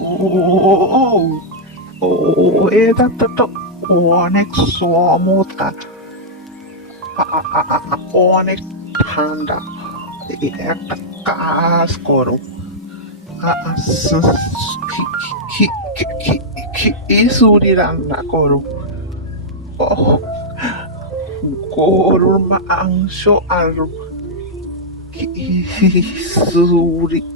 おおおえだったと、おねくそ思った。ああああ、おねたんだ。いや、かすころ。ああ、す、き、き、き、き、き、いすりなんだころ。おころまんしょある。き、いすり。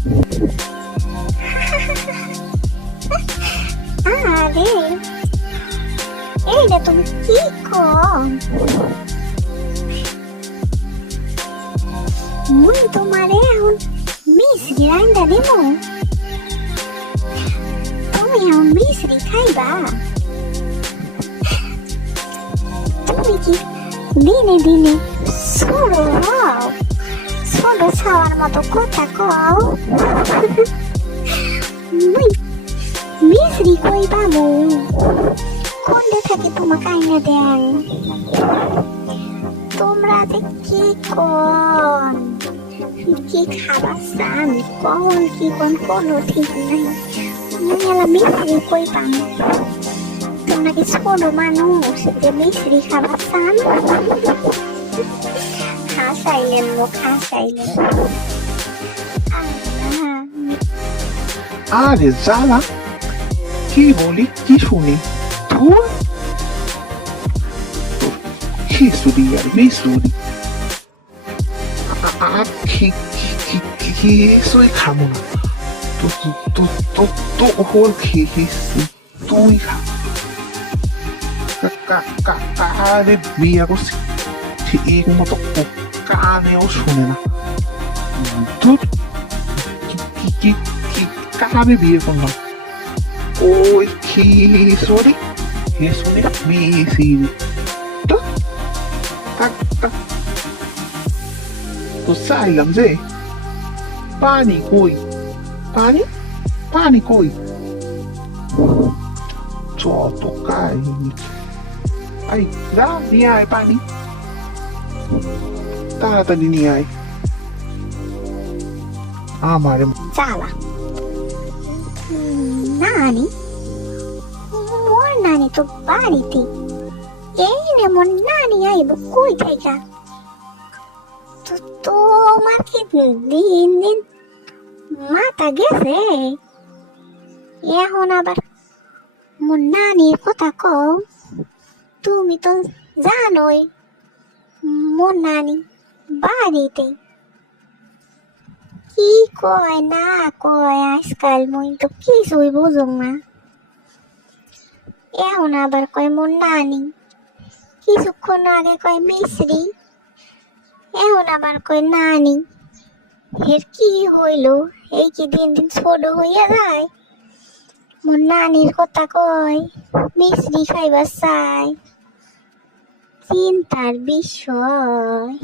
আরে, এইটা তুমি কি কম মুই তোমারে এখন মিশ্রি রান্না দেব। তুমি এখন মিশ্রি খাইবা। তুমি কি দিনে দিনে ছোট হও। ছোট ছাওয়ার মতো কথা কও মুই মিশ্রি কই পাবো কোনটা থেকে তোমাকে আইনা দেন তোমরা যে কি কোন কি খাবার চান কখন কি কোন কোনো ঠিক নাই মুই এলা মিশ্রি কই পাম তোমরা কি ছোট মানুষ যে মিশ্রি খাবার চান আরে জ্বালা কি বলি, কি শুনি? খিচুড়ি আর খাব না। তো তো তো তো ওর খেয়েছি তুই খা। বিয়ে করছি। ঠিক মতো কানেও শুনে না। ধুর কি- কি- কি- কি, কারে বিয়ে করলাম? ওই খিচুড়ি খিচুড়ি মিশিয়ে তো? থাক থাক। তো চাইলাম যে, পানি কই? পানি? পানি কই? যত কাহিনী। আই, যা, নিয়ে আয় পানি। তাড়াতাড়ি নিয়ে আয়। আমার চালা। নানি, মোর নানি তো বাড়িতে। এই রে মোর নানি আইব কই থাইকা? তো তোমার কি দিন দিন মাথা গেছে? এখন আবার মোর নানির কথা কও। তুমি তো জানোই, মোর নানি বাড়িতে কি কয়, না কয়, আজকাল মুই তো কিছুই বুঝুম না। এখন আবার কয় মোর নানি। কিছুক্ষণ আগে কয় মিশ্রি। এখন আবার কয় নানি। এর কি হইল? এই কি দিন দিন ছোট হইয়া যায়? মোর নানির কথা কয়, মিশ্রি খাইবার চাই চিন্তার বিষয়।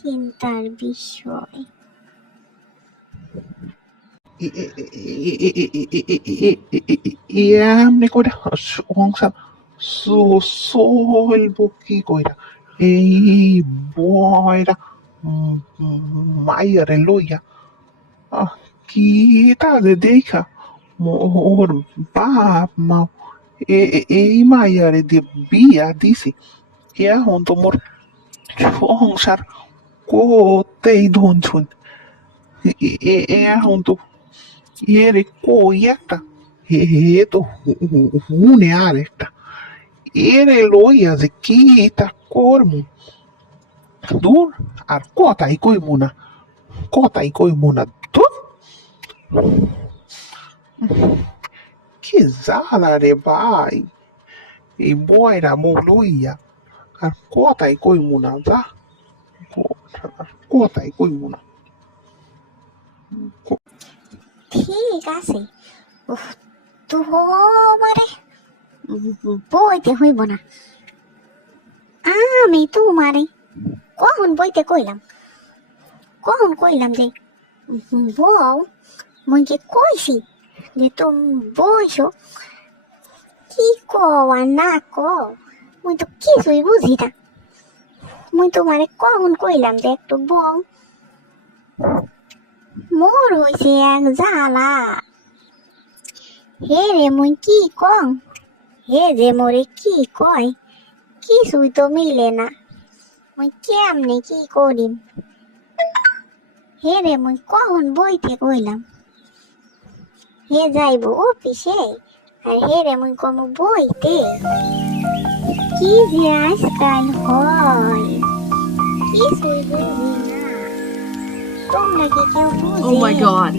চিন্তার বিষয় এমনি করে কি কইরা এই দেখা মোর বাপ মা এই মাইয়ারে দিয়ে বিয়া দিছি এখন তো মোর সংসার করতেই ধন শুন এ- এ- এখন তো এর কই একটা হে তো হু- হু- হুনে আর একটা এরে লইয়া যে কি তা করমু দূর আর কথাই কথাই কইমু না কি ঠিক আছে। তোমারে বইতে হইব না। আমি তোমারে কখন বইতে কইলাম? কখন কইলাম যে, বউ, মুই কি কইছি যে তুমি বইছো, কি কও আর না কও, মুই তো কিছুই বুঝি না। মুই তোমারে কখন কইলাম যে একটু বউ মোর হইছে এক জ্বালা। হে রে মুই কি কং হে যে মোরে কি কয়? কিছুই তো মিলে না। মুই কেমনে কি করিম? হে রে মুই কখন বইতে কইলাম? হে যাইব অফিসে, আর হে রে মুই কম বইতে। কি যে আজকাল হয় কিছুই বুঝি না তোমরা কি কেউ বুঝে Oh my god.